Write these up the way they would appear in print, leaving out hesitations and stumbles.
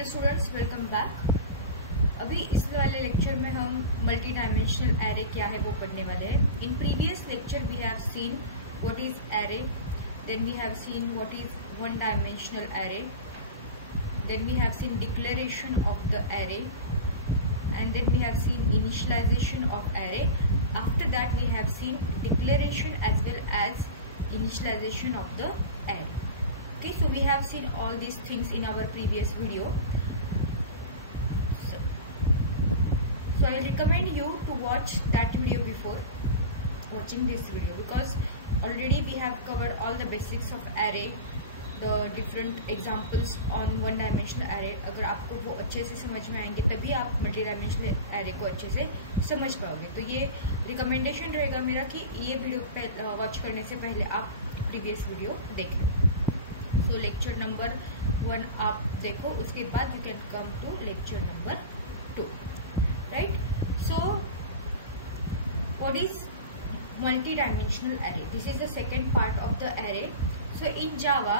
Hello students, welcome back. अभी इस वाले लेक्चर में हम मल्टी डायमेंशनल एरे क्या है वो पढ़ने वाले हैं। In previous lecture we have seen what is array, then we have seen what is one dimensional array, then we have seen declaration of the array, and then we have seen initialization of array. After that we have seen declaration as well as initialization of the array. Okay, so we have seen all these things in our previous video. So I will recommend you to watch that video before watching this video, because already we have covered all the basics of array, the different examples on one dimensional array. अगर आपको वो अच्छे से समझ में आएंगे तभी आप मल्टी डायमेंशनल एरे को अच्छे से समझ पाओगे। तो ये रिकमेंडेशन रहेगा मेरा कि ये वीडियो वॉच करने से पहले आप प्रीवियस वीडियो देखें। सो लेक्चर नंबर 1 आप देखो, उसके बाद you can come to lecture number 2, right. So what is multi dimensional array? This is the second part of the array. So in Java,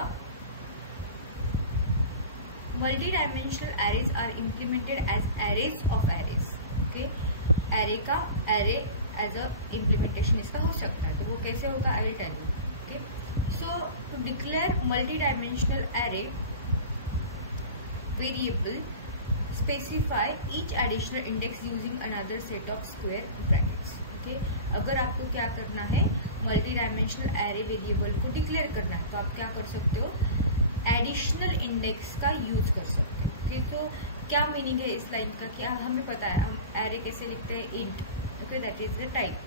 multi-dimensional arrays are implemented as arrays of arrays. Okay, array का array as a implementation इसका हो सकता है. तो वो कैसे होगा I will tell you. Okay, so to declare multi-dimensional array variable, specify each additional index using another set of square brackets. Okay, अगर आपको क्या करना है, मल्टी डायमेंशनल एरे वेरिएबल को डिक्लेयर करना है, तो आप क्या कर सकते हो, एडिशनल इंडेक्स का यूज कर सकते हो। ओके, तो क्या मीनिंग है इस लाइन का? क्या हमें पता है हम एरे कैसे लिखते हैं, int. Okay, that is the type.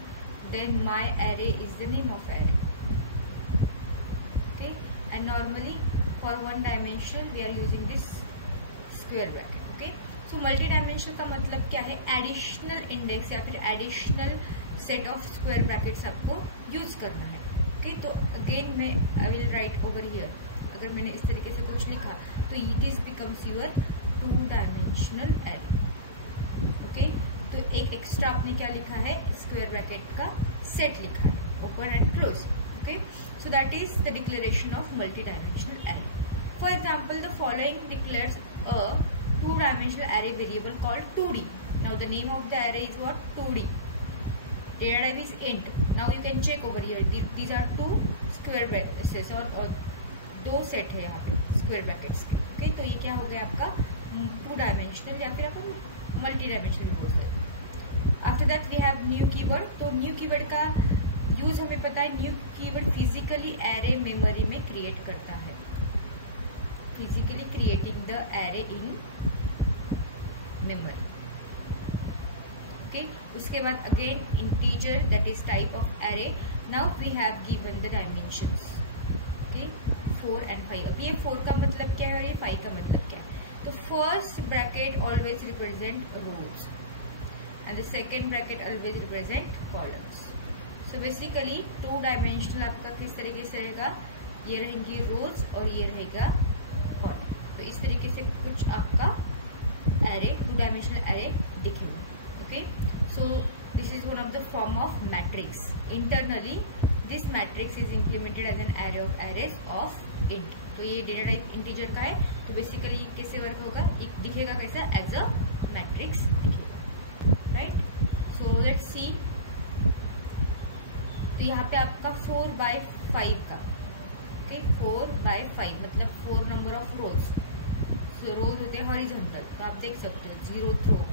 Then my array is the name of array. Okay, and normally for one dimensional we are using this square bracket. Okay, so multi dimensional का मतलब क्या है, additional index या फिर additional set of square brackets आपको use करना है. Okay, तो अगेन मैं I will write over here. अगर मैंने इस तरीके से कुछ लिखा तो this becomes your 2 dimensional array. Okay, तो एक एक्स्ट्रा आपने क्या लिखा है, स्क्वायर ब्रैकेट का सेट लिखा है, open and close. Okay, so that is the declaration of multi dimensional array. For example, the following declares a 2 dimensional array variable called 2D. Now the name of the array is what, 2D. Data type is int. Now you can check over here. These are 2 square brackets और 2 set है यहाँ पे square brackets के. Okay, तो ये क्या हो गया आपका 2 डायमेंशनल या फिर आप मल्टी डायमेंशनल बोल सकते. After that we have new keyword. तो न्यू कीवर्ड का यूज हमें पता है. New keyword physically array memory में क्रिएट करता है. Physically creating the array in memory. Okay, उसके बाद again integer, that is type of array. Now we have given the dimensions. Okay, 4 and 5. अब ये 4 का मतलब क्या है और ये 5 का मतलब क्या है? तो first bracket always represent rows and the second bracket always represent columns. So basically 2 dimensional आपका किस तरीके से रहेगा, ये रहेंगी रोज और ये रहेगा कॉलम. तो इस तरीके से कुछ आपका एरे 2 डायमेंशनल एरे दिखेगा. Okay, so this is one of the form of matrix. Internally, this matrix is implemented as an array of arrays of int. तो ये डेटा टाइप इंटीजर का है, तो बेसिकली कैसे वर्क होगा, दिखेगा कैसा, एज अ मैट्रिक्स दिखेगा, राइट. So let's see. तो यहाँ पे आपका 4/5 का. ओके, 4/5 मतलब 4 नंबर ऑफ रोज. सो रोज होते हैं हॉरिजॉन्टल, तो आप देख सकते हो 0th row,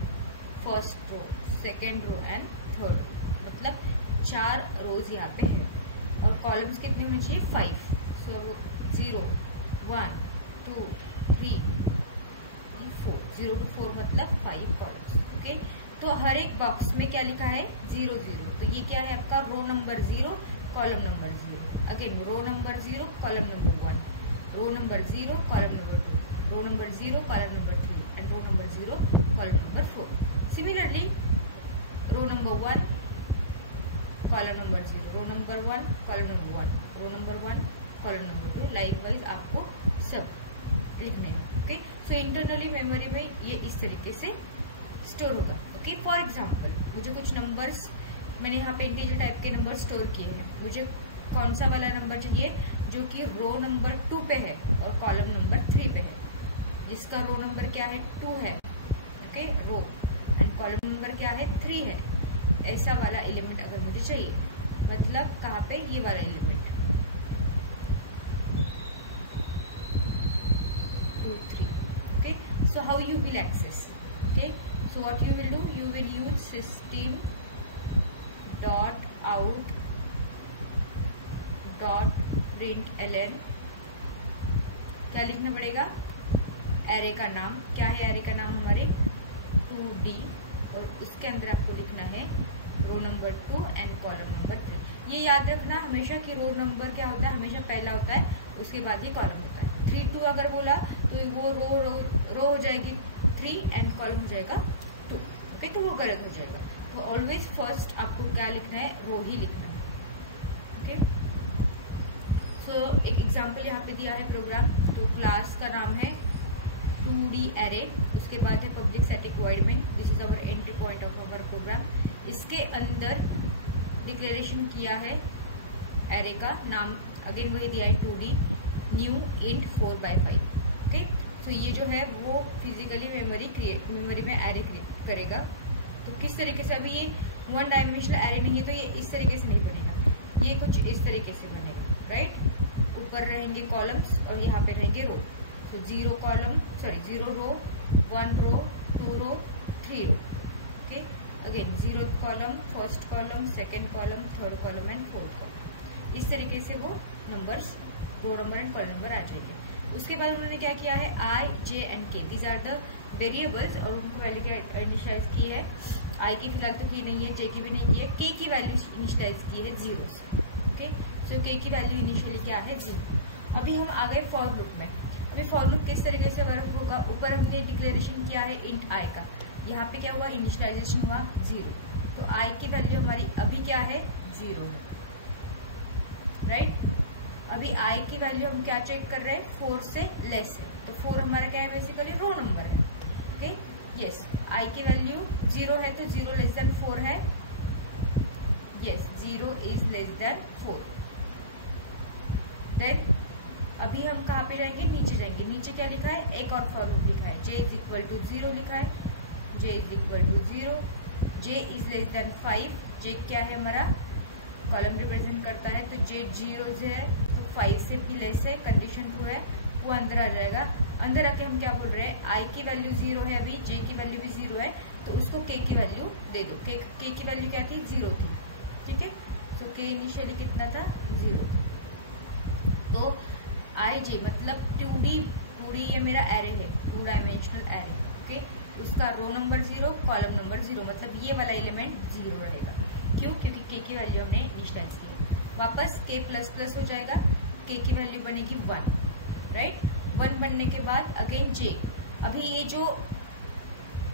first row, second row and third row, मतलब 4 रोज यहाँ पे है. और कॉलम्स कितने होने चाहिए, 5. सो 0, 1, 2, 3, 4. 0 to 4 मतलब 5 कॉलम्स. ओके, तो हर एक बॉक्स में क्या लिखा है, 0, 0. तो ये क्या है आपका, row number 0, column number 0. Again row number 0, column number 1, row number 0, column number 2, row number 0, column number 3 and row number 0, column number 4. Similarly, row number 1, column number 0, row number 1, column number 1, row number 1, column number 2. Likewise आपको सब लिखने हैं. Okay, सो internally memory में ये इस तरीके से store होगा. ओके, फॉर एग्जाम्पल मुझे कुछ नंबर्स, मैंने यहाँ पे इंटीजर टाइप के नंबर स्टोर किए हैं. मुझे कौन सा वाला नंबर चाहिए, जो कि रो नंबर 2 पे है और कॉलम नंबर 3 पे है. जिस इसका रो नंबर क्या है 2 है, okay row, and column number क्या है 3 है। ऐसा वाला एलिमेंट अगर मुझे चाहिए, मतलब कहाँ पे, ये वाला element 2 3, okay. So how you will access, okay, so what you will do, you will use system dot out dot print एलन। क्या लिखना पड़ेगा, एरे का नाम क्या है, एरे का नाम हमारे 2D, और उसके अंदर आपको लिखना है row number 2 and column number 3। ये याद रखना हमेशा कि रो नंबर क्या होता है, हमेशा पहला होता है, उसके बाद ये कॉलम होता है। 3 2 अगर बोला तो वो रो हो जाएगी 3 एंड कॉलम हो जाएगा 2, ओके, तो वो गलत हो जाएगा। तो ऑलवेज फर्स्ट आपको क्या लिखना है, रो ही लिखना है, ओके। सो एक एग्जाम्पल यहाँ पे दिया है प्रोग्राम, तो क्लास का नाम है 2D एरे, उसके बाद है public static void main, this is our entry point of our program. इसके अंदर डिक्लेरेशन किया है एरे का नाम, अगेन वही दिया है 2D न्यू इंट 4/5, ओके। सो ये जो है वो फिजिकली मेमोरी में एरे क्रिएट करेगा। तो किस तरीके से, अभी ये 1 डायमेंशनल एरे नहीं है तो ये इस तरीके से नहीं बनेगा, ये कुछ इस तरीके से बनेगा, राइट। ऊपर रहेंगे कॉलम्स और यहाँ पे रहेंगे रो। तो 0 row, 1 row, 2 row, 3 row, okay. Again 0 column, first column, second column, third column and fourth column. इस तरीके से वो numbers, row number and column number आ जाएंगे। उसके बाद उन्होंने क्या किया है, I, J and K, these are the variables, और उनको वैल्यू क्या इनिशियलाइज की है, I की फिलहाल तो की नहीं है, J की भी नहीं की है, K की वैल्यू इनिशियलाइज की है 0 से, ओके। सो K की वैल्यू इनिशियली क्या है 0। अभी हम आ गए फॉर लूप में। अभी फॉर लूप किस तरीके से वर्क होगा, ऊपर हमने डिक्लेरेशन किया है इंट I का, यहाँ पे क्या हुआ, इनिशियलाइजेशन हुआ 0, तो I की वैल्यू हमारी अभी क्या है 0 है, राइट। अभी I की वैल्यू हम क्या चेक कर रहे हैं, 4 से लेस है, तो 4 हमारा क्या है, बेसिकली रो नंबर है, ओके। यस, I की वैल्यू 0 है तो 0 लेस देन 4 है, yes 0 is less than 4। Then अभी हम कहाँ पे जाएंगे, नीचे जाएंगे। नीचे क्या लिखा है, एक और फॉर लूप लिखा है, j इज इक्वल टू 0 लिखा है, j is equal to 0, j is less than 5, j क्या है हमारा, कॉलम रिप्रेजेंट करता है, तो j 0 है तो 5 से भी लेस है, कंडीशन ट्रू है, वो अंदर आ जाएगा। अंदर आके हम क्या बोल रहे हैं, I की वैल्यू 0 है, अभी j की वैल्यू भी 0 है, तो उसको k की वैल्यू दे दो। k की वैल्यू क्या थी, 0 थी, ठीक है। सो k इनिशियली कितना था, 0। तो I J मतलब 2D ये मेरा एरे है, 2 डायमेंशनल एरे, ओके। उसका रो नंबर 0, कॉलम नंबर 0, मतलब ये वाला एलिमेंट 0 रहेगा। क्यों, क्योंकि k की वैल्यू हमने इनिशियलाइज की है। वापस k प्लस हो जाएगा, k की वैल्यू बनेगी 1, राइट। 1 बनने के बाद अगेन j। अभी ये जो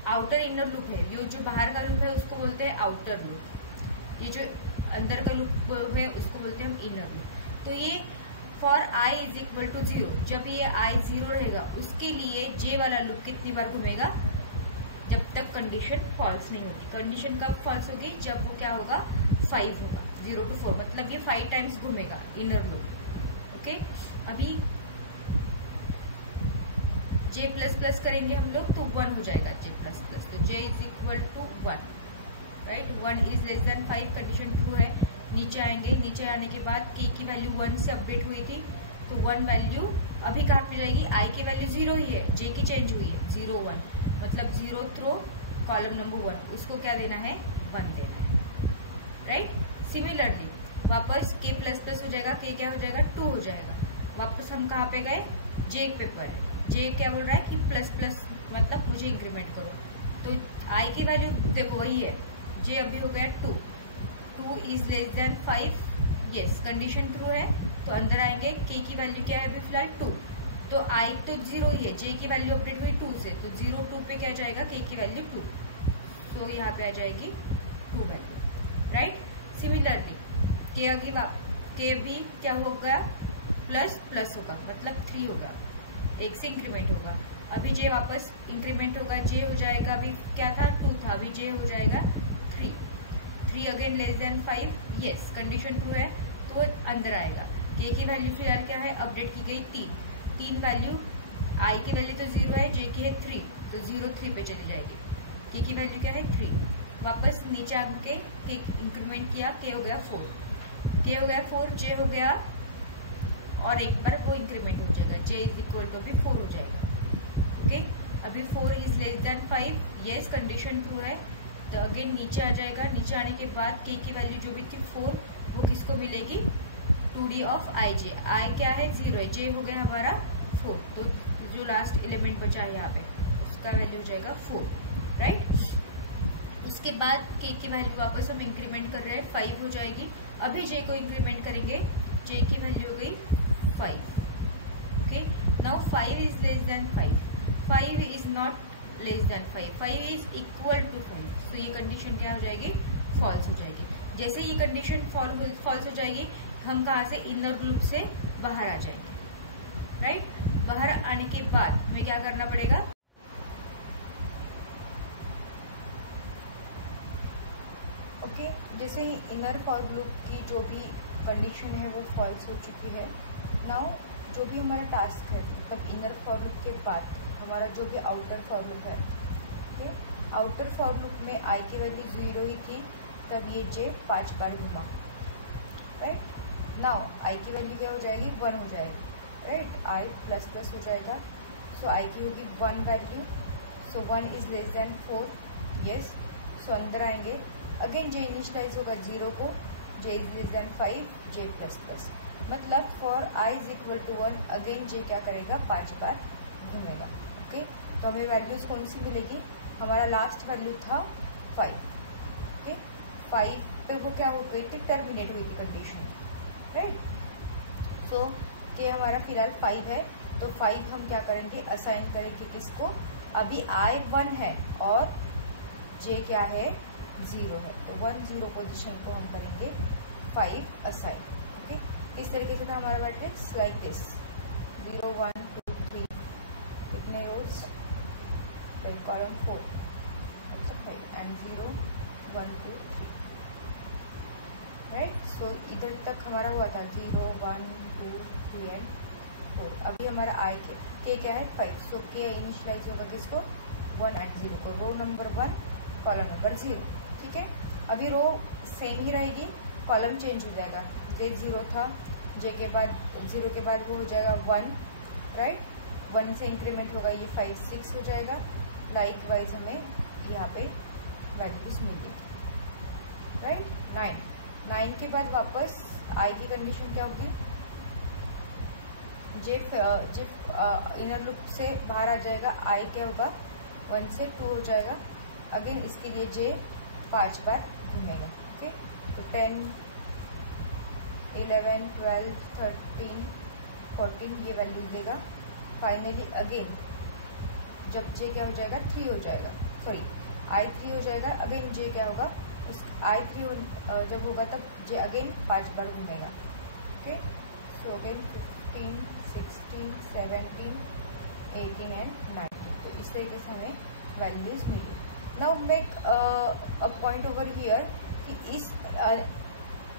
आउटर इनर लूप है, ये जो बाहर का लूप है उसको बोलते हैं आउटर लूप, ये जो अंदर का लूप है उसको बोलते हैं हम इनर लूप। तो ये for I is equal to 0, जब ये I 0 रहेगा उसके लिए j वाला लूप कितनी बार घूमेगा, जब तक कंडीशन फॉल्स नहीं होगी। कंडीशन कब फॉल्स होगी, जब वो क्या होगा, 5 होगा, 0 to 4, मतलब ये 5 टाइम्स घूमेगा इनर लूप, ओके। अभी j प्लस करेंगे हम लोग तो 1 हो जाएगा j प्लस, तो j is equal to 1, right. 1 is less than 5, condition true है। नीचे आएंगे, नीचे आने के बाद k की वैल्यू 1 से अपडेट हुई थी, तो 1 वैल्यू अभी कहाँ पे जाएगी, I की वैल्यू 0 ही है, j की चेंज हुई है, 0 1, मतलब 0 थ्रो कॉलम नंबर 1, उसको क्या देना है, 1 देना है, राइट। सिमिलरली वापस k प्लस हो जाएगा, k क्या हो जाएगा, 2 हो जाएगा। वापस हम कहाँ पे गए, j पे पर है, j क्या बोल रहा है कि प्लस मतलब मुझे इंक्रीमेंट करो, तो I की वैल्यू देखो वही है, j अभी हो गया 2 is less than 5, yes condition true है, तो अंदर आएंगे। k की वैल्यू क्या है अभी फिलहाल 2, तो I तो 0 ही है, j की वैल्यू अपडेट हुई 2 से, तो 0 2 पे क्या जाएगा, k की वैल्यू 2, तो यहाँ पे आ जाएगी 2 वैल्यू, राइट। सिमिलरली k भी क्या होगा, प्लस होगा, मतलब 3 होगा, 1 से इंक्रीमेंट होगा। अभी j वापस इंक्रीमेंट होगा, j हो जाएगा, अभी क्या था 2 था, अभी j हो जाएगा 3 again less than 5, yes condition true है, तो अंदर आएगा। k की वैल्यू फिलहाल क्या है, अपडेट की गई 3 वैल्यू, I की वैल्यू तो 0 है, j है 3, तो 0 3 पे चली जाएगी। के की वैल्यू क्या है 3। वापस नीचे आके के इंक्रीमेंट किया, के हो गया 4, के हो गया 4, जे हो गया और एक बार वो इंक्रीमेंट हो जाएगा, जे इज इक्वल टू अभी 4 हो जाएगा। ओके, अभी 4 is less than 5, yes condition true है, तो अगेन नीचे आ जाएगा। नीचे आने के बाद के की वैल्यू जो भी थी 4, वो किसको मिलेगी 2d ऑफ आई जे। आई क्या है 0 है, जे हो गया हमारा 4, तो जो लास्ट एलिमेंट बचा है यहाँ पे उसका वैल्यू हो जाएगा 4, राइट। उसके बाद के की वैल्यू वापस हम इंक्रीमेंट कर रहे हैं, 5 हो जाएगी। अभी जे को इंक्रीमेंट करेंगे, जे की वैल्यू हो गई 5। Okay, now 5 is less than 5, 5 is not less than 5, 5 is equal to 5, तो ये कंडीशन क्या हो जाएगी फॉल्स हो जाएगी। जैसे ये कंडीशन फॉल्स हो जाएगी, हम कहाँ से इनर ग्रुप से बाहर आ जाएंगे, राइट। बाहर आने के बाद हमें क्या करना पड़ेगा, ओके, जैसे ही इनर फॉर लूप की जो भी कंडीशन है वो फॉल्स हो चुकी है। नाउ जो भी हमारा टास्क है, मतलब इनर फॉर लूप के बाद हमारा जो भी आउटर फॉर लूप है, ओके, आउटर फॉर लूप में आई की वैल्यू 0 ही थी, तब ये जे 5 बार घुमा, राइट। नाउ आई की वैल्यू क्या हो जाएगी 1 हो जाएगी, राइट, आई प्लस प्लस हो जाएगा, सो आई की होगी 1 value, so 1 is less than 4, yes. So अंदर आएंगे, अगेन जे इनिशियलाइज होगा 0 को, J is less than 5, J plus plus, मतलब for I is equal to 1, again J क्या करेगा 5 बार घूमेगा। ओके, तो हमें वैल्यूज कौन सी मिलेगी, हमारा लास्ट वैल्यू था 5, ओके, 5 पे वो क्या हो गई थी, टर्मिनेट हुई थी कंडीशन, राइट। सो के हमारा फिलहाल 5 है, तो 5 हम क्या करेंगे असाइन करेंगे किसको, अभी आई 1 है और जे क्या है 0 है, तो 1 0 पोजिशन को हम करेंगे 5 असाइन। ओके, इस तरीके से था हमारा मैट्रिक्स, लाइक दिस 0 1 2 3, कितने रोज, कॉलम 4 एंड 0 1 2 3, राइट। सो इधर तक हमारा हुआ था 0 1 2 3 एंड 4। अभी हमारा आई के क्या है 5, सो के इनिशियलाइज होगा किसको 1 एंड 0 को, रो नंबर 1 कॉलम नंबर 0, ठीक है। अभी रो सेम ही रहेगी, कॉलम चेंज हो जाएगा, जे 0 था, जे के बाद 0 के बाद वो हो जाएगा 1, राइट, 1 से इंक्रीमेंट होगा ये 5 6 हो जाएगा। लाइक वाइज हमें यहाँ पे वैल्यूज मिल गई, राइट। 9 के बाद वापस आई की कंडीशन क्या होगी, जे इनर लूप से बाहर आ जाएगा, आई क्या होगा 1 से 2 हो जाएगा, अगेन इसके लिए जे 5 बार घूमेगा। ओके, तो 10 11 12 13 14 ये वैल्यू देगा। फाइनली अगेन जब जे क्या हो जाएगा 3 हो जाएगा, सॉरी आई 3 हो जाएगा, अगेन जे क्या होगा उस आई 3 जब होगा तब जे अगेन 5 बार घूमेगा। ओके, सो अगेन 15 16 17 18 एंड 19, तो इस तरीके से हमें वैल्यूज मिली। Now make a point over here कि इस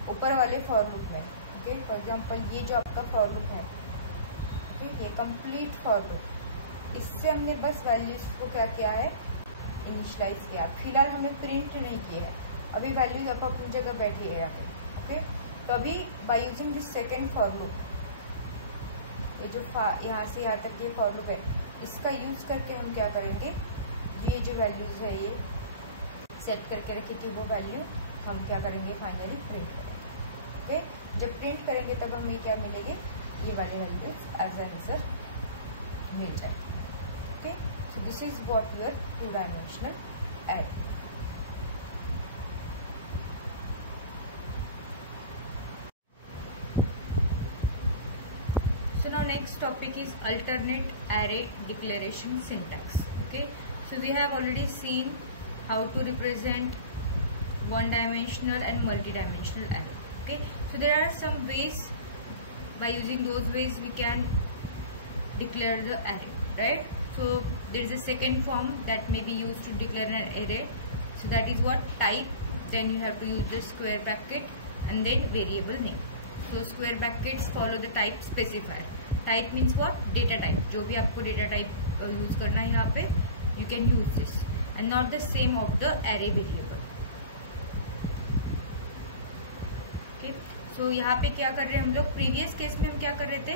ऊपर वाले फॉर लूप में, ओके, फॉर एग्जांपल ये जो आपका फॉर लूप है, ओके, ये कंप्लीट फॉर लूप, इससे हमने बस वैल्यूज को क्या किया है इनिशियलाइज किया, फिलहाल हमने प्रिंट नहीं किया है, अभी वैल्यूज आप अपनी जगह बैठी है यहाँ पे। ओके, तो अभी by using this second for loop, ये जो यहाँ से यहाँ तक ये फॉर लूप है, इसका यूज करके हम क्या करेंगे, ये जो वैल्यूज है ये सेट करके रखी थी वो वैल्यू हम क्या करेंगे फाइनली प्रिंट करेंगे। ओके, जब प्रिंट करेंगे तब हमें क्या मिलेंगे, ये वाले वैल्यूज एज आंसर मिल जाएगी। Okay, so this is what your two dimensional array. So now next topic is alternate array declaration syntax. Okay, so we have already seen how to represent one-dimensional and multi-dimensional array. Okay, so there are some ways, by using those ways we can declare the array, right? So there is a second form that may be used to declare an array, so that is what type, then you have to use the square bracket and then variable name. So square brackets follow the type specifier, type means what, data type, जो भी आपको data type use करना है यहाँ पे you can use this and not the same of the array variable. Okay, so यहाँ पे क्या कर रहे हैं हम लोग, प्रीवियस केस में हम क्या कर रहे थे,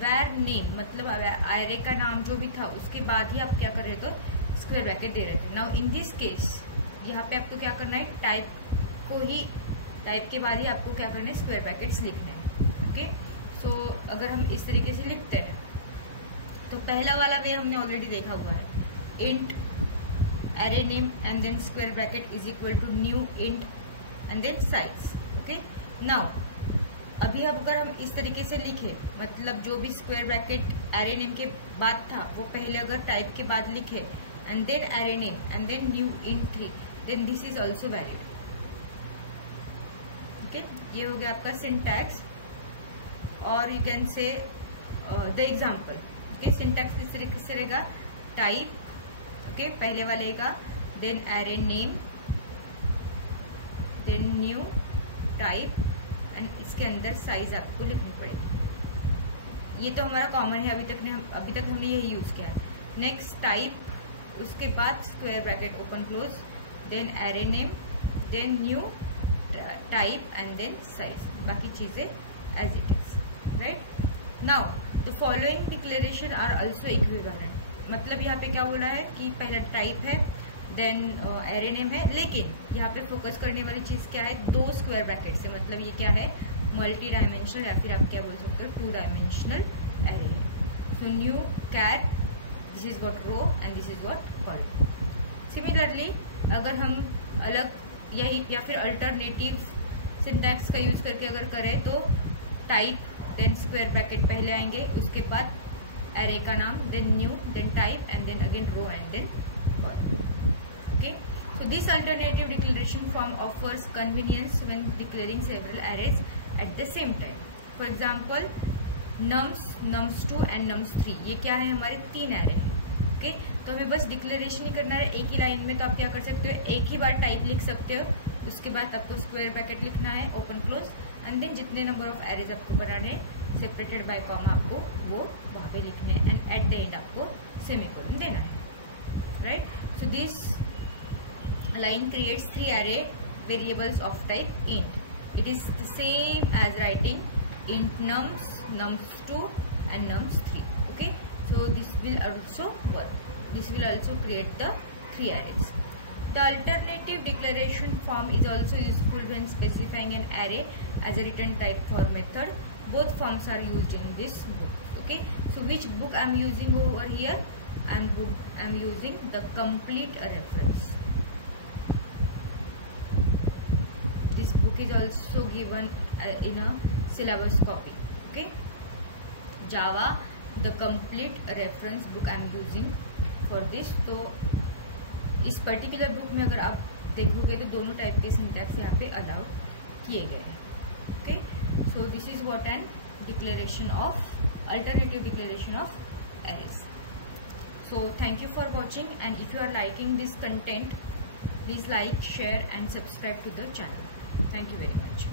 वैर नेम मतलब एरे का नाम जो भी था उसके बाद ही आप क्या कर रहे थे, स्क्वायर ब्रैकेट दे रहे थे। नाउ इन दिस केस यहाँ पे आपको क्या करना है, टाइप के बाद ही आपको क्या करना है, स्क्वायर ब्रैकेट्स लिखने हैं। ओके, सो अगर हम इस तरीके से लिखते हैं तो पहला वाला वे हमने ऑलरेडी देखा हुआ है, int array name and then square bracket is equal to new int and then size. Okay, now अभी अगर हम इस तरीके से लिखे, मतलब जो भी स्क्वायर ब्रैकेट एरे नेम के बाद था वो पहले अगर टाइप के बाद लिखे and then array name and then new int 3, then this is also valid. Okay, ये हो गया आपका सिंटैक्स। और you can see the example. Okay, syntax इस तरीके से रहेगा, टाइप, ओके, पहले वाले का, then array name, then new type and इसके अंदर साइज आपको लिखनी पड़ेगी। ये तो हमारा कॉमन है, अभी तक हमने यही यूज किया है। नेक्स्ट टाइप, उसके बाद square bracket open close, then array name, then new type and then size, बाकी चीजें as it is, right. Now the following declaration are also equivalent, मतलब यहाँ पे क्या बोला है कि पहला टाइप है, देन एरे नेम है, लेकिन यहाँ पे फोकस करने वाली चीज क्या है, 2 स्क्वायर ब्रैकेट से, मतलब ये क्या है, मल्टी डायमेंशनल या फिर आप क्या बोल सकते हो 2 डायमेंशनल एरे है। So new cat, this is what row and this is what column. Similarly अगर हम अलग यही या फिर अल्टरनेटिव सिंटैक्स का यूज करके अगर करें तो टाइप, देन स्क्वायर ब्रैकेट पहले आएंगे, उसके बाद एरे का नाम, then new, then type and then again row and then column. Okay, so this alternative declaration form offers convenience when declaring several arrays at the same time. For example, nums, nums2 and nums3, ये क्या है, हमारे 3 array हैं। Okay, तो हमें बस declaration ही करना है एक ही लाइन में, तो आप क्या कर सकते हो, एक ही बार टाइप लिख सकते हो, उसके बाद आपको स्क्वायर ब्रैकेट लिखना है, ओपन क्लोज, एंड देन जितने नंबर ऑफ एरेज आपको बनाने हैं सेपरेटेड बाय कॉमा आपको वो वहां पे लिखने हैं, एंड एट द एंड आपको सेमीकोलन देना है, right. So this line creates 3 array variables of type int. It is the same as writing int nums, nums2 and nums3. Okay, so this will also work. This will also create the 3 arrays. The alternative declaration form is also useful when specifying an array as a return type for method. Both forms are used in this book. Okay, so which book I am using over here? I am using the complete reference. Is also given in a syllabus copy. Okay, Java, the complete reference book I am using for this. तो इस particular book में अगर आप देखोगे तो दोनों type के syntax यहाँ पे अलाउ किए गए हैं। Okay, so this is what an declaration of alternative declaration of arrays. So thank you for watching, and if you are liking this content, please like, share and subscribe to the channel. Thank you very much.